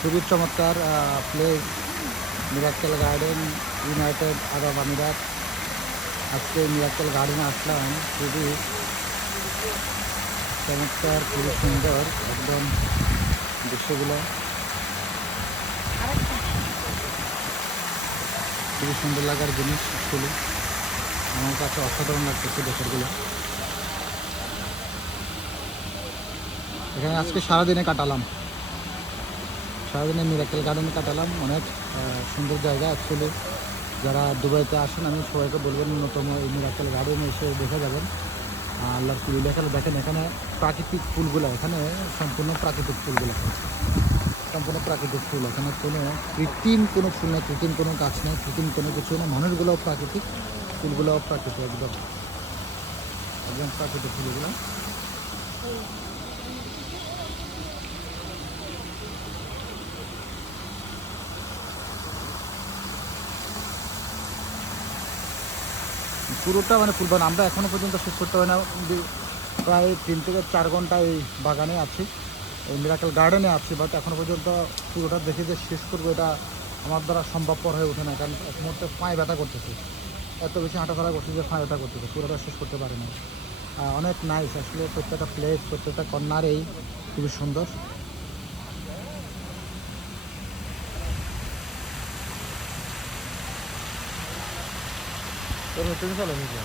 খুবই চমৎকার place Mirakkel garden, United আরব আমিরাত। আজকে মিরাক্কেল গার্ডেনে আসলাম। খুবই চমৎকার, খুবই সুন্দর একদম দৃশ্যগুলো, খুবই সুন্দর লাগার জিনিস। অ্যাকচুয়ালি আমার কাছে অসাধারণ লাগতেছে দেখারগুলো। এখানে আজকে সারাদিনে কাটালাম, সারাদিনে মিরাক্কেল গার্ডেনে কাটালাম। অনেক সুন্দর জায়গা। অ্যাকচুয়ালি যারা দুবাইতে আসেন আমি সবাইকে বলবেন ন্যূনতম এই মিরাক্কেল গার্ডেনে এসে দেখে যাবেন। আল্লাহর ফুল এখানে দেখেন, এখানে প্রাকৃতিক ফুলগুলো, এখানে সম্পূর্ণ প্রাকৃতিক ফুলগুলো, সম্পূর্ণ প্রাকৃতিক ফুল। এখানে কোনো কৃত্রিম কোনো ফুল নেই, কৃত্রিম কোনো গাছ নেই, কৃত্রিম কোনো কিছু নেই। মানুষগুলোও প্রাকৃতিক, ফুলগুলোও প্রাকৃতিক, একদম একদম প্রাকৃতিক ফুলগুলো। পুরোটা মানে ফুল বাগান আমরা এখনও পর্যন্ত শেষ করতে পারি না। প্রায় 3 থেকে 4 ঘন্টা এই বাগানে আছি, এই মিরাকেল গার্ডেনে আছি, বাট এখনও পর্যন্ত পুরোটা দেখে যে শেষ করবো এটা আমার দ্বারা সম্ভবপর হয়ে ওঠে না। কারণ এক মুহূর্তে পায়ে ব্যথা করতেছে, এত বেশি হাঁটাফেরা করছে যে পায়ে ব্যথা করতেছে, পুরোটা শেষ করতে পারে না। অনেক নাইস আসলে, প্রত্যেকটা প্লেস, প্রত্যেকটা কর্নারেই খুবই সুন্দর। তুমি চলো নিচে।